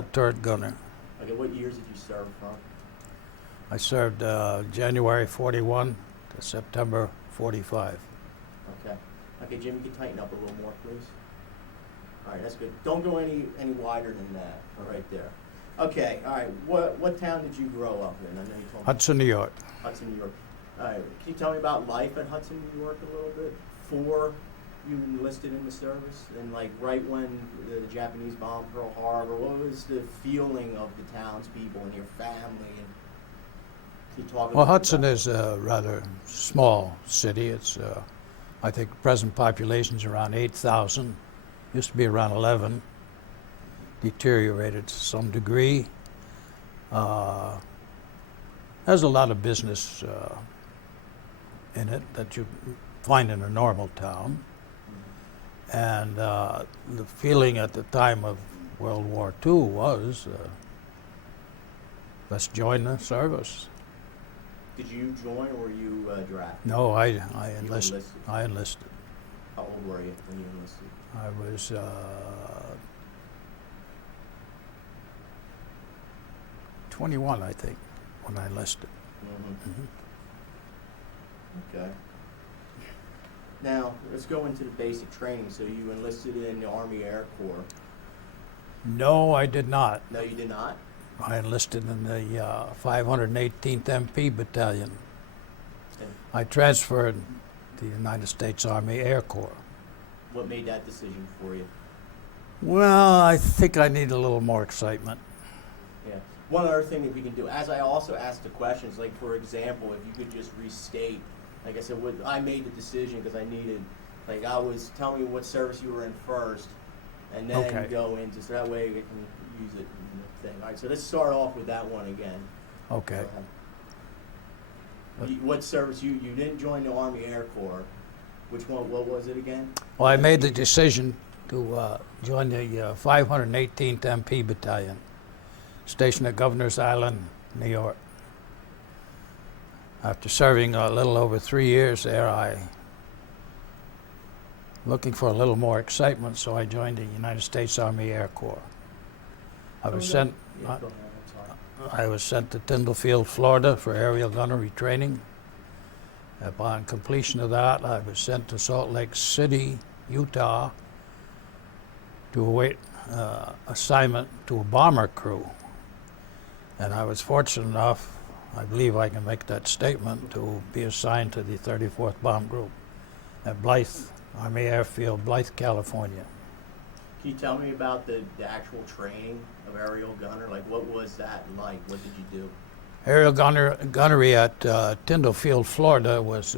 turret gunner. Okay, what years did you serve from? I served January 41 to September 45. Okay. Okay, Jim, you can tighten up a little more, please. All right, that's good. Don't go any wider than that. Right there. Okay. All right. What town did you grow up in? I know you told me. Hudson, New York. Hudson, New York. All right. Can you tell me about life at Hudson, New York, a little bit before you enlisted in the service, and like right when the Japanese bombed Pearl Harbor? What was the feeling of the townspeople and your family? And can you talk? Well, Hudson is a rather small city. It's, I think, the present population is around 8,000. Used to be around 11. Deteriorated to some degree. There's a lot of business in it that you find in a normal town. And the feeling at the time of World War II was, let's join the service. Did you join or were you drafted? No, I enlisted. enlisted? I enlisted. How old were you when you enlisted? I was 21, I think, when I enlisted. Mm-hmm. Okay. Now, let's go into the basic training. So you enlisted in the Army Air Corps. No, I did not. No, you did not? I enlisted in the 518th MP Battalion. Okay. I transferred to the United States Army Air Corps. What made that decision for you? Well, I think I need a little more excitement. Yeah. One other thing that we can do, as I also asked the questions, like for example, if you could just restate, like I said, I made the decision because I needed, like tell me what service you were in first, and then Okay. go into, so that way we can use it in the thing. All right, so let's start off with that one again. Okay. What service, you didn't join the Army Air Corps. Which one, what was it again? Well, I made the decision to join the 518th MP Battalion, stationed at Governor's Island, New York. After serving a little over 3 years there, looking for a little more excitement, so I joined the United States Army Air Corps. I was sent. Yeah, go ahead, I'm sorry. I was sent to Tyndallfield, Florida for aerial gunnery training. Upon completion of that, I was sent to Salt Lake City, Utah, to await assignment to a bomber crew. And I was fortunate enough, I believe I can make that statement, to be assigned to the 34th Bomb Group at Blythe, Army Airfield, Blythe, California. Can you tell me about the actual training of aerial gunner? Like, what was that like? What did you do? Aerial gunnery at Tyndallfield, Florida was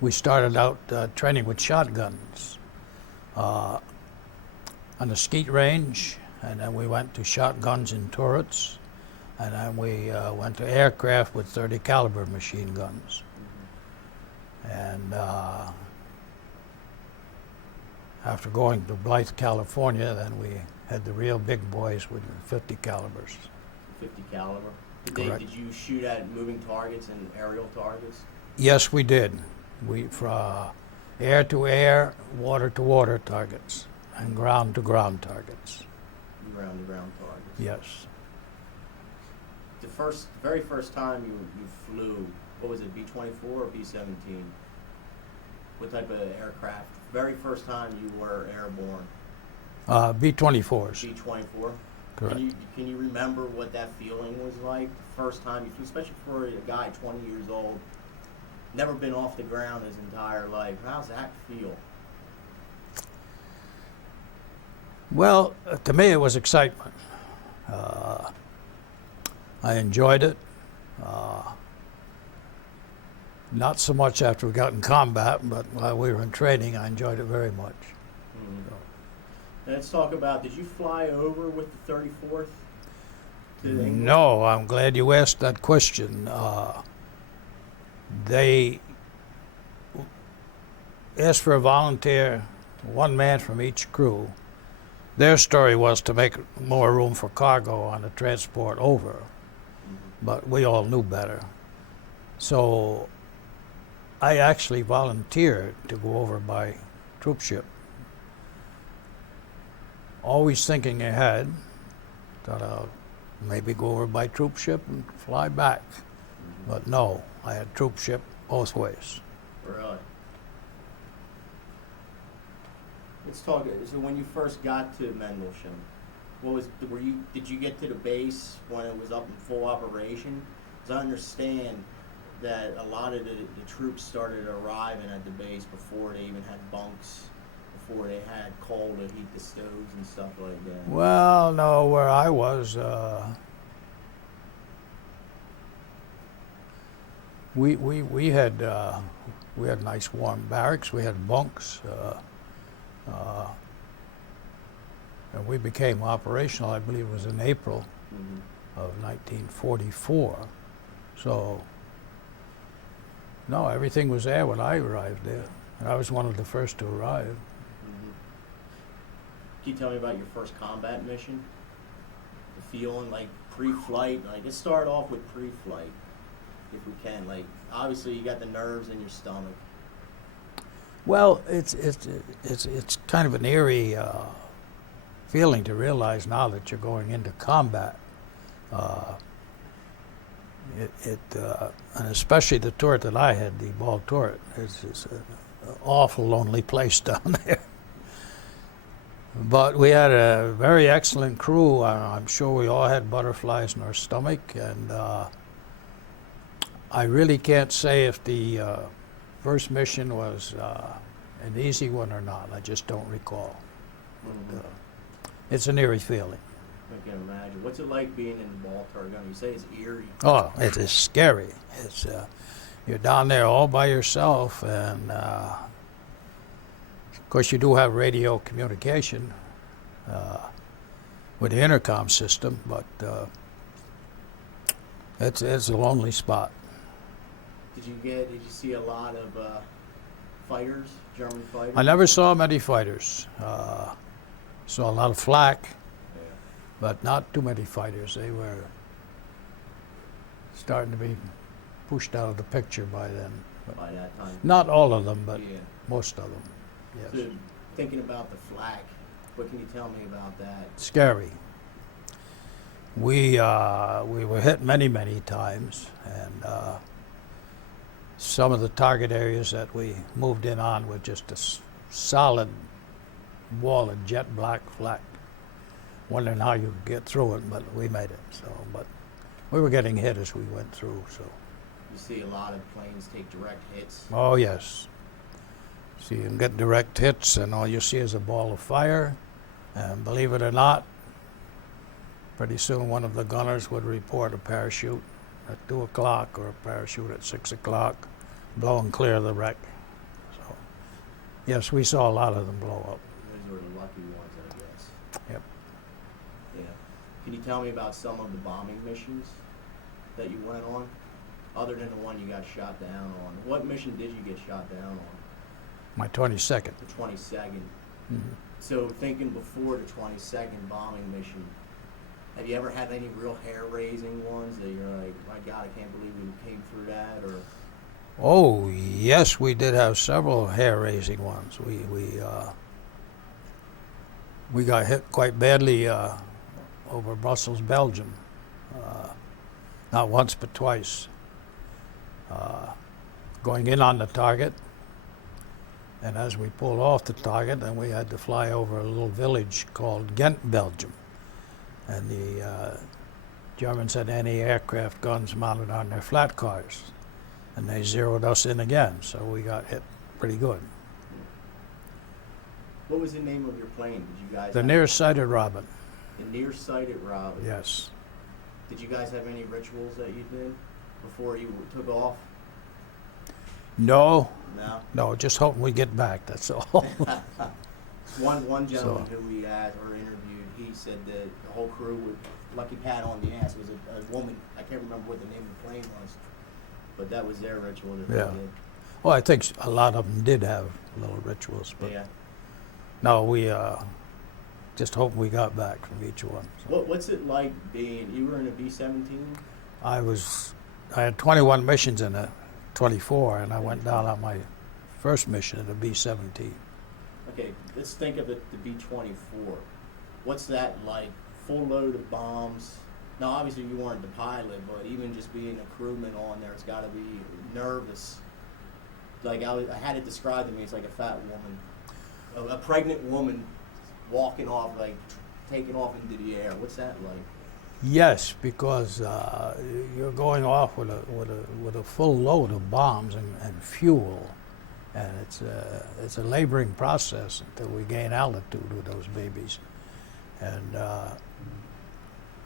we started out training with shotguns on the skeet range, and then we went to shotguns in turrets, and then we went to aircraft with 30 caliber machine guns. And after going to Blythe, California, then we had the real big boys with 50 calibers. 50 caliber? Correct. Did you shoot at moving targets and aerial targets? Yes, we did. We air to air, water to water targets, and ground to ground targets. Ground to ground targets. Yes. The very first time you flew, what was it, B-24 or B-17? What type of aircraft? Very first time you were airborne? B-24s. B-24? Correct. Can you remember what that feeling was like the first time you flew, especially for a guy 20 years old, never been off the ground his entire life? How's that feel? Well, to me it was excitement. I enjoyed it. Not so much after we got in combat, but while we were in training, I enjoyed it very much. Mm-hmm. Let's talk about, did you fly over with the 34th to England? No, I'm glad you asked that question. They asked for a volunteer, one man from each crew. Their story was to make more room for cargo on the transport over, but we all knew better. So I actually volunteered to go over by troop ship, always thinking ahead, Thought I'll maybe go over by troop ship and fly back. But no, I had troop ship both ways. Really? Let's talk. So when you first got to Mendlesham, did you get to the base when it was up in full operation? Because I understand that a lot of the troops started arriving at the base before they even had bunks, before they had coal to heat the stoves and stuff like that. Well, no, where I was, we had nice warm barracks. We had bunks, and we became operational. I believe it was in April of 1944. So, no, everything was there when I arrived there. And I was one of the first to arrive. Can you tell me about your first combat mission? The feeling, like pre-flight. Like, let's start off with pre-flight, if we can. Like, obviously, you got the nerves in your stomach. Well, it's kind of an eerie feeling to realize now that you're going into combat. And especially the turret that I had, the ball turret, it's an awful lonely place down there. But we had a very excellent crew. I'm sure we all had butterflies in our stomach, and I really can't say if the first mission was an easy one or not. I just don't recall. But, it's an eerie feeling. I can imagine. What's it like being in the ball turret gun? You say it's eerie. Oh, it is scary. It's you're down there all by yourself, and of course you do have radio communication with the intercom system, but it's a lonely spot. Did you see a lot of fighters, German fighters? I never saw many fighters. Saw a lot of flak, but not too many fighters. They were starting to be pushed out of the picture by then. But By that time. not all of them, but Yeah. most of them, yes. So, thinking about the flak, what can you tell me about that? Scary. We were hit many times, and some of the target areas that we moved in on were just a solid wall of jet black flak. Wondering how you could get through it, but we made it. So, but we were getting hit as we went through. So. You see a lot of planes take direct hits. Oh yes. So you can get direct hits, and all you see is a ball of fire. And believe it or not, pretty soon one of the gunners would report a parachute at 2 o'clock or a parachute at 6 o'clock, blow and clear the wreck. So, yes, we saw a lot of them blow up. Those were the lucky ones, I guess. Yep. Yeah. Can you tell me about some of the bombing missions that you went on, other than the one you got shot down on? What mission did you get shot down on? My 22nd. The 22nd. Mhm. So thinking before the 22nd bombing mission, have you ever had any real hair-raising ones that you're like, my God, I can't believe we came through that? Or Oh yes, we did have several hair-raising ones. We got hit quite badly over Brussels, Belgium. Not once, but twice. Going in on the target, and as we pulled off the target, then we had to fly over a little village called Ghent, Belgium. And the Germans had anti-aircraft guns mounted on their flat cars, and they zeroed us in again, so we got hit pretty good. what was the name of your plane? Did you guys The have nearsighted Robin, the nearsighted Robin? yes. Did you guys have any rituals that you did before you took off? No, No. no, just hoping we get back, that's all. One gentleman So- who we had or interviewed, he said that the whole crew would lucky pat on the ass. It was a woman. I can't remember what the name of the plane was, but that was their ritual that Yeah. they did. Well, I think a lot of them did have little rituals, but Yeah. no, we just hope we got back from each one. So What's it like being? You were in a B-17. I had 21 missions in a 24, and I went down on my first mission in a B-17. Okay, let's think of the B-24. What's that like full load of bombs. Now, obviously, you weren't the pilot, but even just being a crewman on there, it's got to be nervous. Like, I had it described to me, it's like a fat woman, a pregnant woman walking off, like, taking off into the air. What's that like? Yes, because you're going off with a full load of bombs and fuel, and it's a laboring process until we gain altitude with those babies, and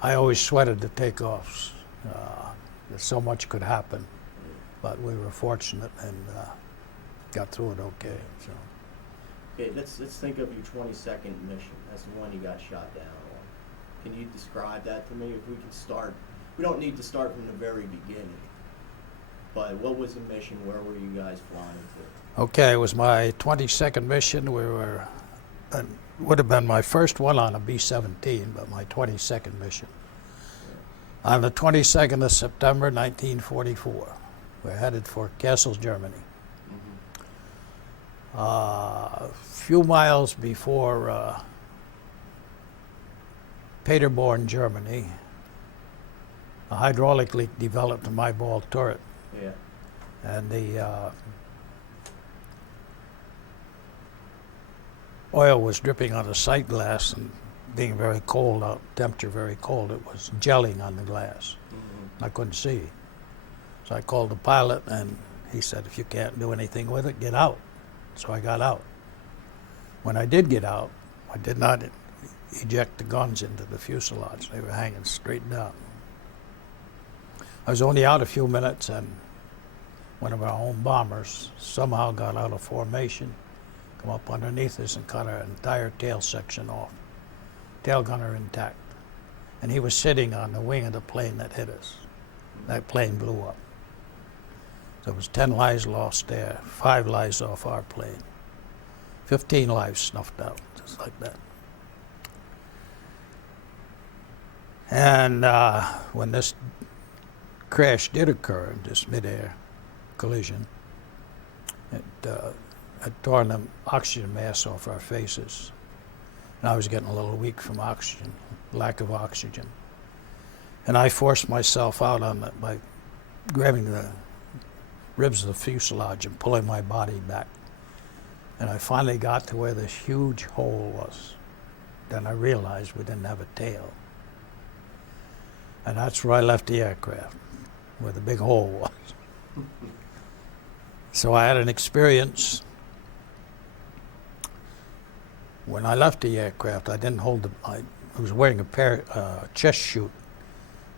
I always sweated the takeoffs. That so much could happen, but we were fortunate and got through it okay. So. Okay, let's think of your 22nd mission. That's the one you got shot down on. Can you describe that to me? If we can start, we don't need to start from the very beginning, but what was the mission? Where were you guys flying to? Okay, it was my 22nd mission. We were, it would have been my first one on a B-17, but my 22nd mission. Yeah. On the 22nd of September, 1944, we're headed for Kassel, Germany. A few miles before Paderborn, Germany, a hydraulic leak developed in my ball turret. Yeah. And the oil was dripping on the sight glass, and being very cold out, temperature very cold, it was gelling on the glass. Mm-hmm. I couldn't see. So I called the pilot, and he said, if you can't do anything with it, get out. So I got out. When I did get out, I did not eject the guns into the fuselage. They were hanging straight down. I was only out a few minutes, and one of our own bombers somehow got out of formation, come up underneath us and cut our entire tail section off. Tail gunner intact. And he was sitting on the wing of the plane that hit us. That plane blew up. There was 10 lives lost there, 5 lives off our plane, 15 lives snuffed out, just like that. And when this crash did occur, this mid-air collision, it had torn the oxygen mask off our faces. And I was getting a little weak from oxygen, lack of oxygen. And I forced myself out on it by grabbing the ribs of the fuselage and pulling my body back. And I finally got to where this huge hole was. Then I realized we didn't have a tail. And that's where I left the aircraft, where the big hole was. So I had an experience. When I left the aircraft, I didn't hold the, I was wearing a chest chute,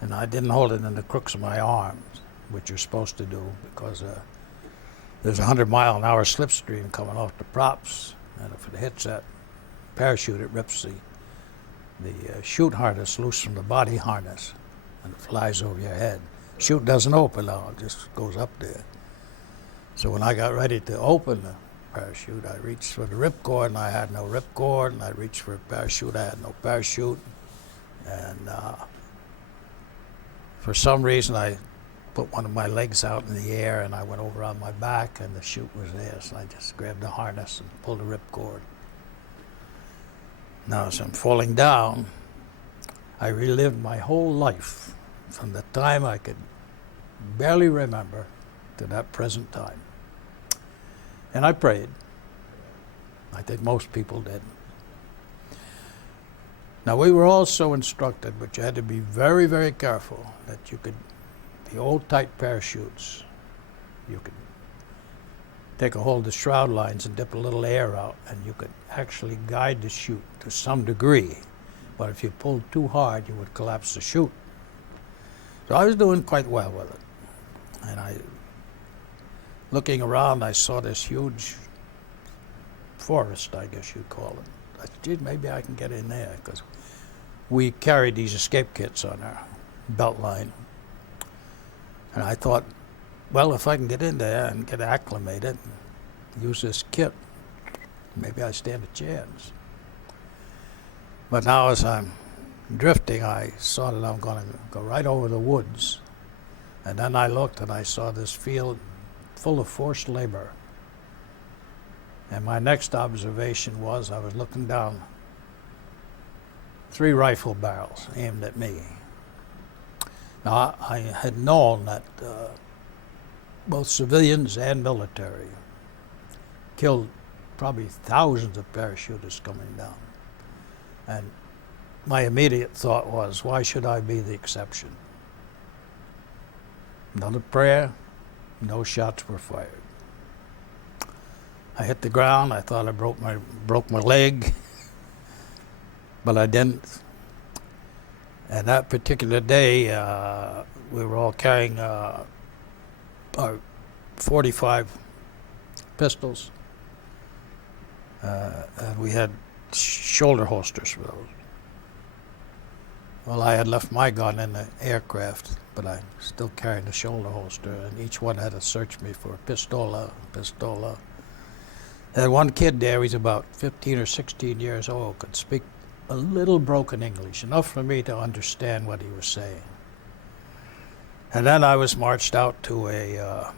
and I didn't hold it in the crooks of my arms, which you're supposed to do, because there's a 100-mile-an-hour slipstream coming off the props, and if it hits that parachute, it rips the chute harness loose from the body harness, and it flies over your head. Chute doesn't open now, it just goes up there. So when I got ready to open the parachute, I reached for the ripcord, and I had no ripcord, and I reached for a parachute, I had no parachute, and for some reason I put one of my legs out in the air, and I went over on my back, and the chute was there, so I just grabbed the harness and pulled the ripcord. Now, as I'm falling down, I relived my whole life from the time I could barely remember to that present time. And I prayed. I think most people did. Now, we were also instructed, but you had to be very, very careful, that you could, the old tight parachutes, you could take a hold of the shroud lines and dip a little air out, and you could actually guide the chute to some degree. But if you pulled too hard, you would collapse the chute. So I was doing quite well with it. And looking around, I saw this huge forest, I guess you'd call it. I said, geez, maybe I can get in there, because we carried these escape kits on our belt line. And I thought, well, if I can get in there and get acclimated, and use this kit, maybe I stand a chance. But now as I'm drifting, I saw that I'm going to go right over the woods. And then I looked and I saw this field full of forced labor. And my next observation was I was looking down 3 rifle barrels aimed at me. Now, I had known that both civilians and military killed probably thousands of parachutists coming down. And my immediate thought was, why should I be the exception? Not a prayer, no shots were fired. I hit the ground, I thought I broke my leg, but I didn't. And that particular day, we were all carrying our 45 pistols, and we had shoulder holsters for those. Well, I had left my gun in the aircraft, but I still carried the shoulder holster, and each one had to search me for pistola. There had one kid there, he's about 15 or 16 years old, could speak a little broken English, enough for me to understand what he was saying. And then I was marched out to a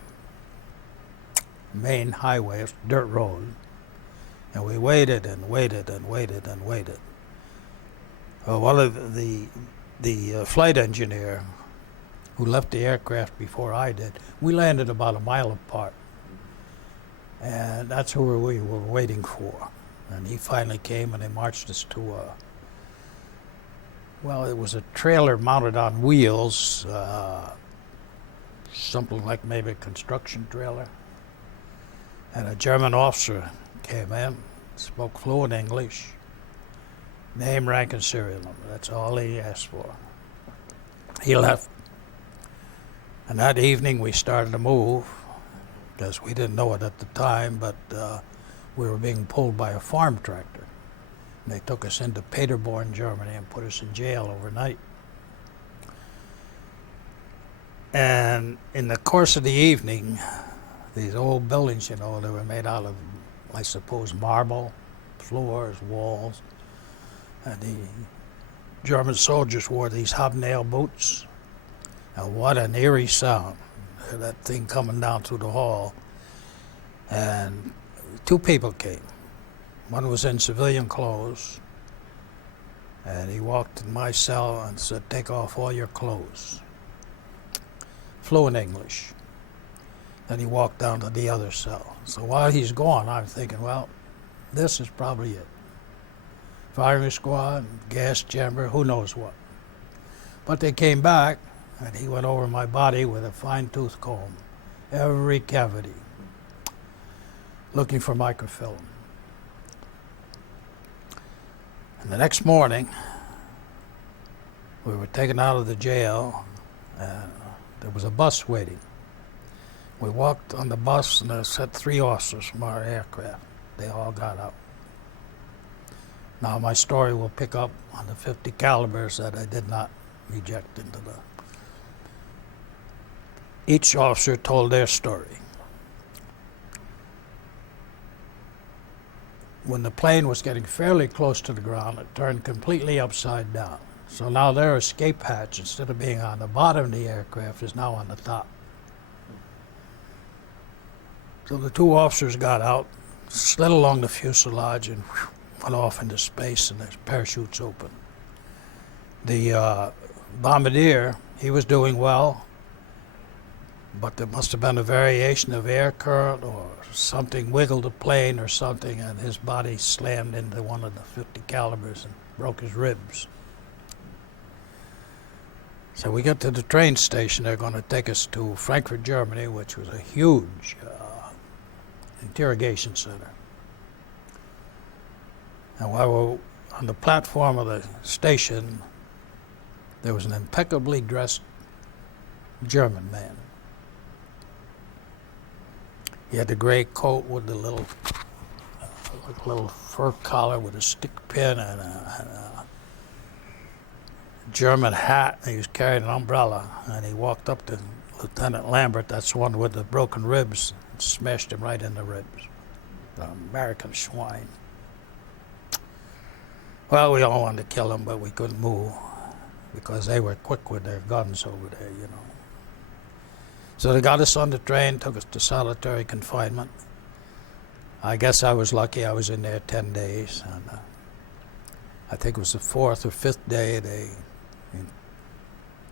main highway, a dirt road, and we waited and waited and waited and waited. One of the flight engineer who left the aircraft before I did, we landed about a mile apart. And that's who we were waiting for. And he finally came and they marched us to it was a trailer mounted on wheels, something like maybe a construction trailer. And a German officer came in, spoke fluent English, name, rank, and serial number. That's all he asked for. He left. And that evening we started to move, because we didn't know it at the time, but we were being pulled by a farm tractor. And they took us into Paderborn, Germany, and put us in jail overnight. And in the course of the evening, these old buildings, they were made out of, I suppose, marble, floors, walls. And the German soldiers wore these hobnail boots. And what an eerie sound, that thing coming down through the hall. And 2 people came. One was in civilian clothes, and he walked in my cell and said, "Take off all your clothes." Fluent English. Then he walked down to the other cell. So while he's gone, I'm thinking, well, this is probably it. Firing squad, gas chamber, who knows what. But they came back, and he went over my body with a fine-tooth comb, every cavity, looking for microfilm. And the next morning, we were taken out of the jail, and there was a bus waiting. We walked on the bus, and there sat 3 officers from our aircraft. They all got out. Now my story will pick up on the 50 calibers that I did not reject into the... Each officer told their story. When the plane was getting fairly close to the ground, it turned completely upside down. So now their escape hatch, instead of being on the bottom of the aircraft, is now on the top. So the 2 officers got out, slid along the fuselage, and went off into space, and their parachutes open. The bombardier, he was doing well, but there must have been a variation of air current or something wiggled the plane or something, and his body slammed into one of the 50 calibers and broke his ribs. So we get to the train station. They're going to take us to Frankfurt, Germany, which was a huge interrogation center. And while we're on the platform of the station, there was an impeccably dressed German man. He had the gray coat with the little fur collar with a stick pin and a German hat. And he was carrying an umbrella, and he walked up to Lieutenant Lambert, that's the one with the broken ribs, and smashed him right in the ribs. The American swine. Well, we all wanted to kill him, but we couldn't move because they were quick with their guns over there, So they got us on the train, took us to solitary confinement. I guess I was lucky. I was in there 10 days. And I think it was the fourth or fifth day, they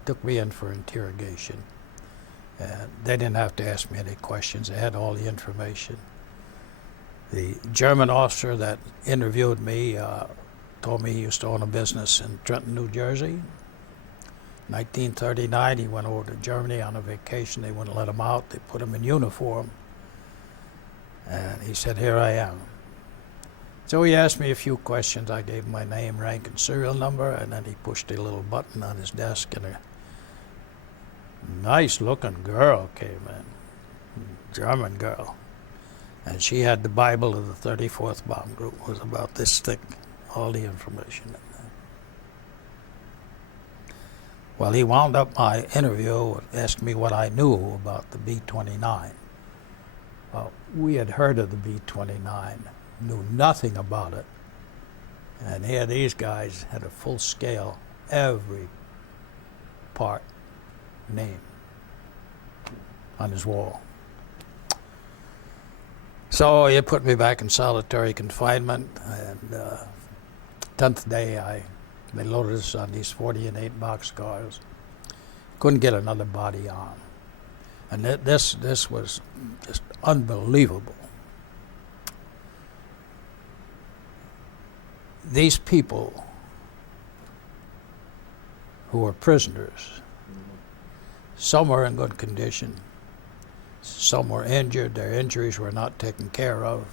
took me in for interrogation. And they didn't have to ask me any questions. They had all the information. The German officer that interviewed me told me he used to own a business in Trenton, New Jersey. 1939, he went over to Germany on a vacation. They wouldn't let him out. They put him in uniform. And he said, "Here I am." So he asked me a few questions. I gave him my name, rank, and serial number, and then he pushed a little button on his desk, and a nice-looking girl came in, German girl. And she had the Bible of the 34th Bomb Group. It was about this thick, all the information in there. Well, he wound up my interview and asked me what I knew about the B-29. Well, we had heard of the B-29, knew nothing about it. And here these guys had a full scale, every part name on his wall. So he put me back in solitary confinement, and 10th day they loaded us on these 40 and 8 boxcars. Couldn't get another body on. And this was just unbelievable. These people who were prisoners, some were in good condition, some were injured, their injuries were not taken care of.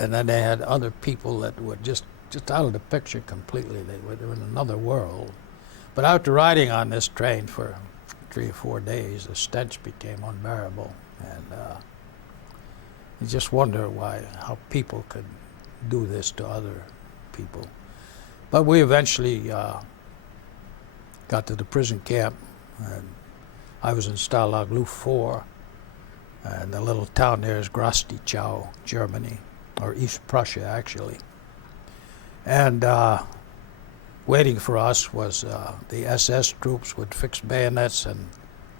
And then they had other people that were just out of the picture completely. They were in another world. But after riding on this train for 3 or 4 days, the stench became unbearable. And you just wonder how people could do this to other people. But we eventually got to the prison camp, and I was in Stalag Luft 4, and the little town there is Grostichau, Germany, or East Prussia, actually. And waiting for us was the SS troops with fixed bayonets and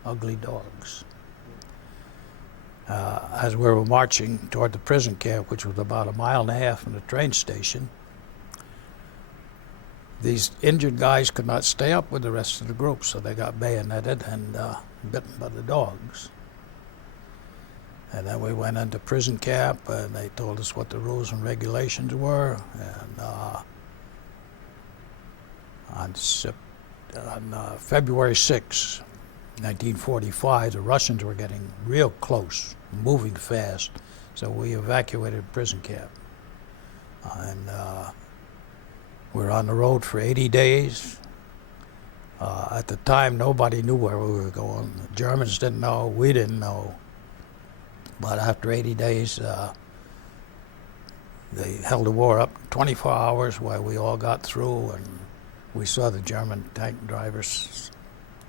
ugly dogs. As we were marching toward the prison camp, which was about 1.5 miles from the train station, these injured guys could not stay up with the rest of the group, so they got bayoneted and bitten by the dogs. And then we went into prison camp, and they told us what the rules and regulations were. And on February 6, 1945, the Russians were getting real close, moving fast, so we evacuated prison camp. And we were on the road for 80 days. At the time, nobody knew where we were going. The Germans didn't know, we didn't know. But after 80 days, they held the war up 24 hours while we all got through, and we saw the German tank drivers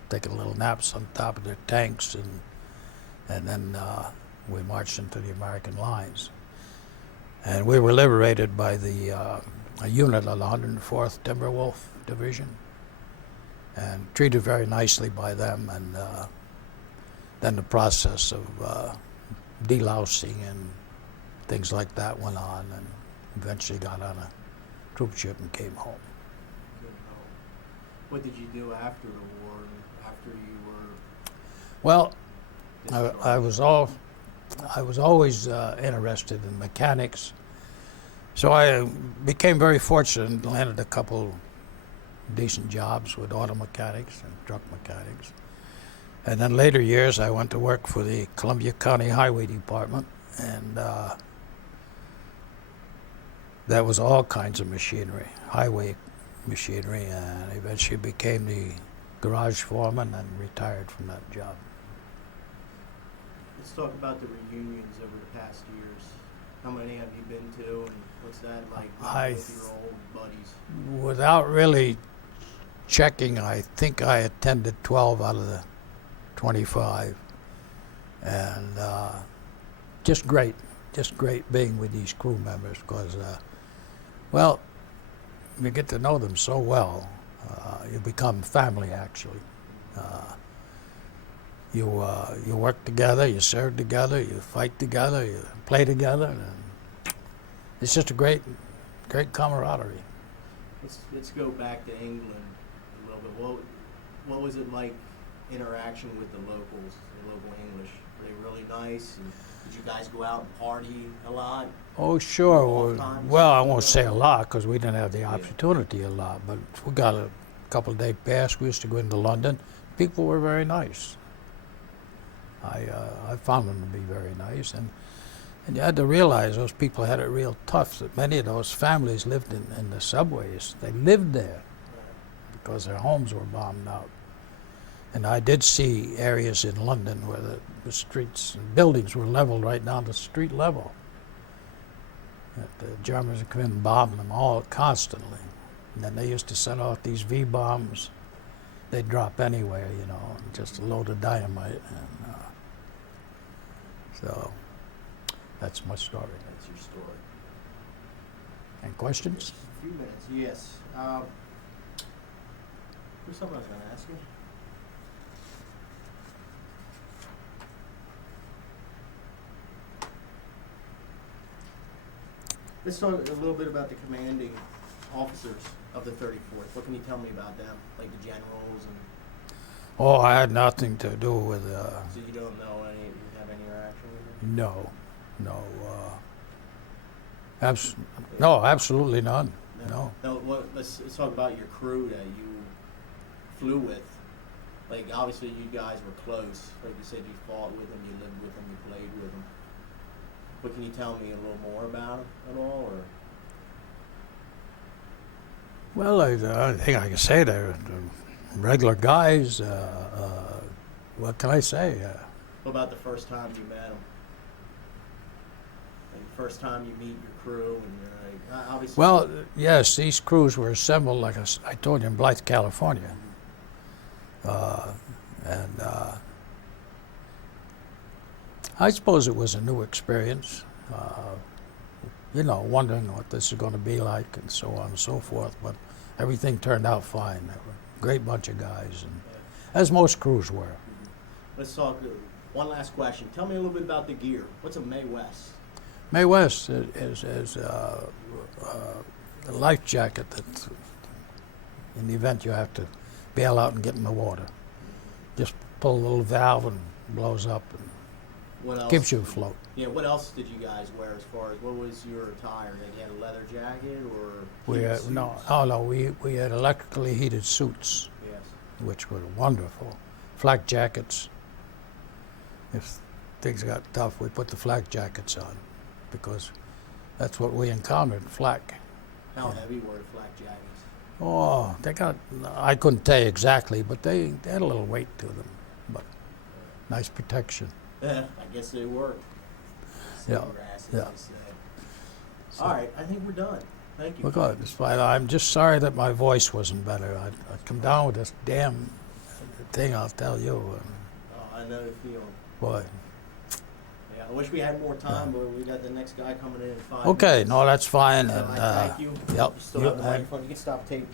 taking little naps on top of their tanks, and then we marched into the American lines. And we were liberated by a unit of the 104th Timberwolf Division, and treated very nicely by them. And then the process of delousing and things like that went on, and eventually got on a troop ship and came home. What did you do after the war, after you were? Well, I was always interested in mechanics, so I became very fortunate and landed a couple decent jobs with auto mechanics and truck mechanics. And then later years, I went to work for the Columbia County Highway Department, and that was all kinds of machinery, highway machinery, and eventually became the garage foreman and retired from that job. Let's talk about the reunions over the past years. How many have you been to, and what's that like with your old buddies? Without really checking, I think I attended 12 out of the 25, and just great being with these crew members, because well, you get to know them so well. You become family, actually. You work together, you serve together, you fight together, you play together, and it's just a great camaraderie. Let's go back to England a little bit. What was it like interaction with the locals, the local English? Were they really nice? And did you guys go out and party a lot? Oh, sure. Off times? Well, I won't say a lot because we didn't have the opportunity a lot, but we got a couple of day pass. We used to go into London. People were very nice. I found them to be very nice, and you had to realize those people had it real tough. That many of those families lived in the subways. They lived there because their homes were bombed out. And I did see areas in London where the streets and buildings were leveled right down to street level. That the Germans would come in and bomb them all constantly. And then they used to set off these V-bombs. They'd drop anywhere, you know, just a load of dynamite. And, so that's my story. That's your story. Any questions? Just a few minutes, yes. There's something I was going to ask you. Let's talk a little bit about the commanding officers of the 34th. What can you tell me about them, like the generals? And Oh, I had nothing to do with. so you don't know any? You have any interaction with them? No. No, absolutely none. No. Let's talk about your crew that you flew with. Like, obviously, you guys were close. Like you said, you fought with them, you lived with them, you played with them. But can you tell me a little more about them at all, or? Well, I think I can say they're regular guys. What can I say? What about the first time you met them? Like the first time you meet your crew, and you're like, obviously. Well, yes, these crews were assembled, like I told you, in Blythe, California. And I suppose it was a new experience, you know, wondering what this is going to be like and so on and so forth. But everything turned out fine. They were a great bunch of guys, and as most crews were. Let's talk. One last question. Tell me a little bit about the gear. What's a Mae West? Mae West is a life jacket that, in the event you have to bail out and get in the water, just pull a little valve and blows up and What else? gives you a float. Yeah. What else did you guys wear as far as what was your attire? Like you had a leather jacket or? We heated had, suits? no, we had electrically heated suits, Yes. which were wonderful. Flak jackets. If things got tough, we put the flak jackets on because that's what we encountered, flak. How heavy were the flak jackets? Oh, I couldn't tell you exactly, but they had a little weight to them, but nice protection. I guess they were. Yeah, Grass, as yeah. they say. All right, I think we're done. Thank you. Well, good. It's fine. I'm just sorry that my voice wasn't better. I'd come down with this damn thing, I'll tell you. Oh, I know the feeling. Boy. Yeah, I wish we had more time, but we got the next guy coming in 5 Okay, minutes. no, that's fine. So And, I thank you. Yep. You still have the microphone. You can stop taping.